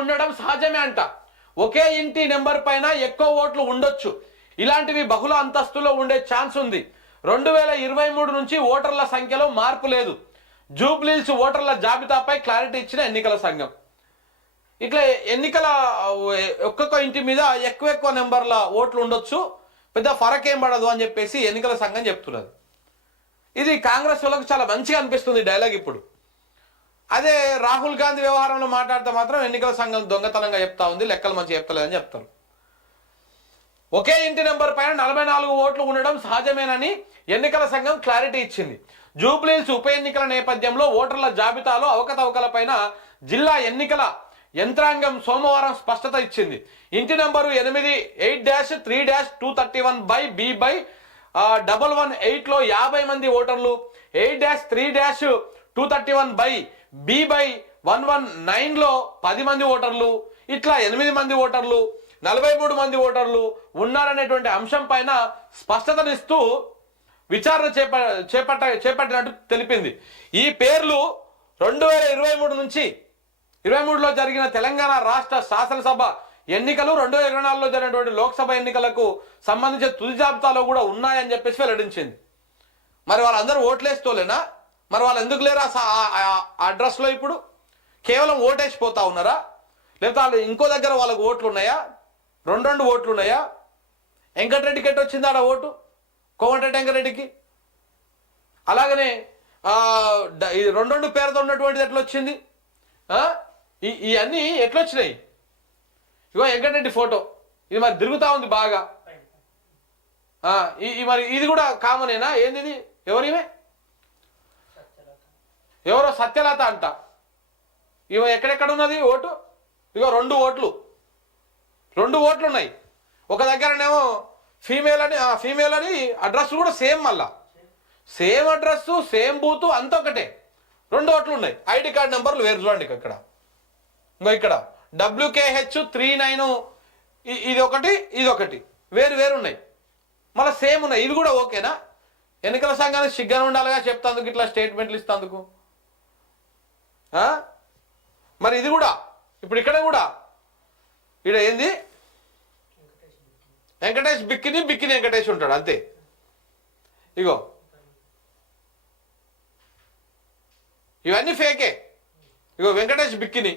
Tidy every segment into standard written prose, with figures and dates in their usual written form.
ఉండడం సహజమే అంట. ఒకే ఇంటి నెంబర్ పైన ఎక్కువ ఓట్లు ఉండొచ్చు. ఇలాంటివి బహుళ అంతస్తులో ఉండే ఛాన్స్ ఉంది. 2023 నుంచి ఓటర్ల సంఖ్యలో మార్పు లేదు. జూబ్లీహిల్స్ ఓటర్ల జాబితాపై క్లారిటీ ఇచ్చిన ఎన్నికల సంఘం. ఇట్లా ఎన్నికల ఒక్కొక్క ఇంటి మీద ఎక్కువ నెంబర్ల ఓట్లు ఉండొచ్చు, పెద్ద ఫరక్ ఏం పడదు అని చెప్పేసి ఎన్నికల సంఘం చెప్తున్నది. ఇది కాంగ్రెస్ వాళ్ళకు చాలా మంచిగా అనిపిస్తుంది డైలాగ్. ఇప్పుడు అదే రాహుల్ గాంధీ వ్యవహారంలో మాట్లాడితే మాత్రం ఎన్నికల సంఘం దొంగతనంగా చెప్తా ఉంది, లెక్కలు మంచి చెప్తలేదని చెప్తారు. ఒకే ఇంటి నెంబర్ పైన 44 ఓట్లు ఉండడం సహజమేనని ఎన్నికల సంఘం క్లారిటీ ఇచ్చింది. జూబ్లీహిల్స్ ఉప ఎన్నికల నేపథ్యంలో ఓటర్ల జాబితాలో అవకతవకలపైన జిల్లా ఎన్నికల యంత్రాంగం సోమవారం స్పష్టత ఇచ్చింది. ఇంటి నంబరు 8-3-231/B/118లో 50 మంది ఓటర్లు, 8-3-231/B/119లో 10 మంది ఓటర్లు, ఇట్లా 8 మంది ఓటర్లు, 43 మంది ఓటర్లు ఉన్నారనేటువంటి అంశం పైన స్పష్టతనిస్తూ విచారణ చేపట్టినట్టు తెలిపింది. ఈ పేర్లు 2023 నుంచి 23లో జరిగిన తెలంగాణ రాష్ట్ర శాసనసభ ఎన్నికలు, 2024లో జరిగినటువంటి లోక్సభ ఎన్నికలకు సంబంధించిన తుది జాబితాలో కూడా ఉన్నాయని చెప్పేసి వెల్లడించింది. మరి వాళ్ళందరూ ఓట్లేస్తోలేనా? మరి వాళ్ళు ఎందుకు లేరా అడ్రస్లో? ఇప్పుడు కేవలం ఓటేసిపోతా ఉన్నారా? లేకపోతే వాళ్ళు ఇంకో దగ్గర వాళ్ళకు ఓట్లు ఉన్నాయా? రెండు ఓట్లు ఉన్నాయా? వెంకటరెడ్డికి ఎట్టు వచ్చింది ఆడ ఓటు? కోమటిరెడ్డి వెంకటరెడ్డికి. అలాగనే రెండు పేరుతో ఉన్నటువంటిది ఎట్లా వచ్చింది? ఇవన్నీ ఎట్లా వచ్చినాయి? ఇగో వెంకటరెడ్డి ఫోటో, ఇది మరి తిరుగుతా ఉంది బాగా. మరి ఇది కూడా కామనేనా? ఏంది ఇది? ఎవరిమే? ఎవరో సత్యలత అంట. ఇవ ఎక్కడెక్కడ ఉన్నది ఓటు? ఇగో రెండు ఓట్లు ఉన్నాయి. ఒక దగ్గరనేమో ఫీమేల్ అని అడ్రస్ కూడా సేమ్, మళ్ళా సేమ్ అడ్రస్ సేమ్ బూత్ అంత ఒకటే. 2 ఓట్లు ఉన్నాయి. ఐడి కార్డ్ నెంబర్లు వేరు. చూడండి ఇక్కడ, ఇంకో ఇక్కడ WKH39 ఇది ఒకటి వేరు ఉన్నాయి, మళ్ళీ సేమ్ ఉన్నాయి. ఇవి కూడా ఓకేనా? ఎన్నికల సంఘానికి సిగ్గానే ఉండాలిగా చెప్తాందుకు, ఇట్లా స్టేట్మెంట్లు ఇస్తాందుకు. మరి ఇది కూడా ఇప్పుడు ఇక్కడ కూడా ఏంది? వెంకటేష్ బిక్కిని వెంకటేష్ ఉంటాడు అంతే. ఇగో ఇవన్నీ ఫేకే. ఇగో వెంకటేష్ బిక్కిని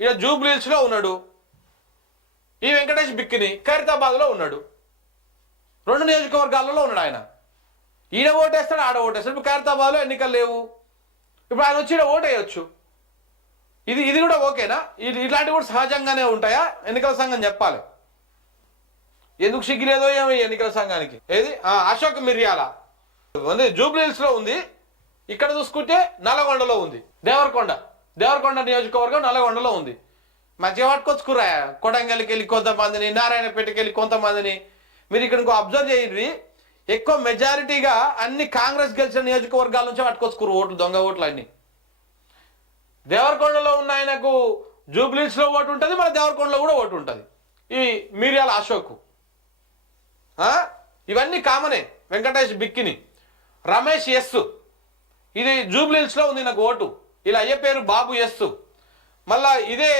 ఈడ జూబ్లీహిల్స్లో ఉన్నాడు. ఈ వెంకటేష్ బిక్కిని ఖైరతాబాద్లో ఉన్నాడు. 2 నియోజకవర్గాలలో ఉన్నాడు ఆయన. ఈడ ఓటేస్తాడు, ఆడ ఓటేస్తాడు. ఇప్పుడు ఖైరతాబాద్లో ఎన్నికలు లేవు, ఇప్పుడు ఆయన వచ్చి ఈడ ఓటేయచ్చు. ఇది కూడా ఓకేనా? ఇలాంటివి కూడా సహజంగానే ఉంటాయా? ఎన్నికల సంఘం చెప్పాలి. ఎందుకు సిగ్గులేదో ఏమో ఎన్నికల సంఘానికి. ఏది అశోక్ మిర్యాల ఉంది, జూబ్లీహిల్స్లో ఉంది. ఇక్కడ చూసుకుంటే నల్లగొండలో ఉంది. దేవరకొండ నియోజకవర్గం నల్లగొండలో ఉంది. మంచిగా పట్టుకొచ్చుకురా. కొడంగల్కి వెళ్ళి కొంతమందిని, నారాయణపేటకి వెళ్ళి కొంతమందిని. మీరు ఇక్కడ ఇంకో అబ్జర్వ్ చేయండి, ఎక్కువ మెజారిటీగా అన్ని కాంగ్రెస్ గెలిచిన నియోజకవర్గాల నుంచే పట్టుకొచ్చుకురు ఓట్లు, దొంగ ఓట్లు అన్ని. దేవరకొండలో ఉన్న ఆయనకు జూబ్లీహిల్స్లో ఓటు ఉంటుంది, మన దేవరకొండలో కూడా ఓటు ఉంటుంది. ఈ మిర్యాల అశోక్. ఇవన్నీ కామనే. వెంకటేష్ బిక్కిని, రమేష్ ఎస్, ఇది జూబ్లీహిల్స్లో ఉంది నాకు ఓటు. ఇలా అయ్యే పేరు బాబు ఎస్. మళ్ళా ఇదే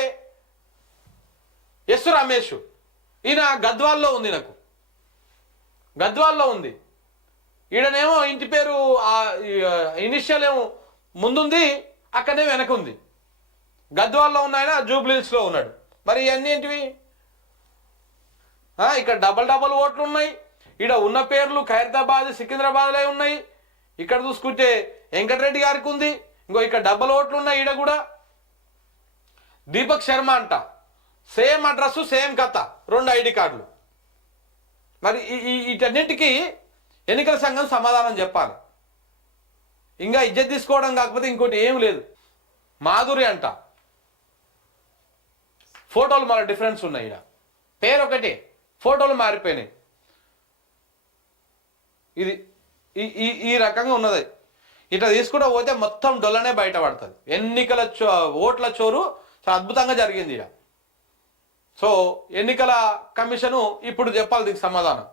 ఎస్ రమేష్, ఈయన గద్వాల్లో ఉంది, నాకు గద్వాల్లో ఉంది. ఈయననేమో ఇంటి పేరు ఇనిషియల్ ఏమో ముందుంది, అక్కడనే వెనక ఉంది. గద్వాల్లో ఉన్న ఆయన జూబ్లీహిల్స్లో ఉన్నాడు. మరి ఇవన్నీ ఏంటివి? ఇక్కడ డబల్ ఓట్లు ఉన్నాయి. ఇక్కడ ఉన్న పేర్లు ఖైరతాబాద్, సికింద్రాబాద్లో ఉన్నాయి. ఇక్కడ చూసుకుంటే వెంకటరెడ్డి గారికి ఉంది. ఇంకో ఇక్కడ డబల్ ఓట్లు ఉన్నాయి. ఈడ కూడా దీపక్ శర్మ అంట, సేమ్ అడ్రస్ సేమ్ కథ, 2 ఐడి కార్డులు. మరి వీటన్నింటికి ఎన్నికల సంఘం సమాధానం చెప్పాలి. ఇంకా ఇజ్జత్ తీసుకోవడం కాకపోతే ఇంకోటి ఏం లేదు. మాధురి అంట, ఫోటోలు మళ్ళీ డిఫరెన్స్ ఉన్నాయి. ఇక్కడ పేరు ఒకటే, ఫోటోలు మారిపోయినాయి. ఇది ఈ రకంగా ఉన్నది. ఇట్లా తీసుకుంటూ పోతే మొత్తం డొల్లనే బయటపడుతుంది. ఎన్నికల ఓట్ల చోరు చాలా అద్భుతంగా జరిగింది ఇక్కడ. సో ఎన్నికల కమిషను ఇప్పుడు చెప్పాలి దీనికి సమాధానం.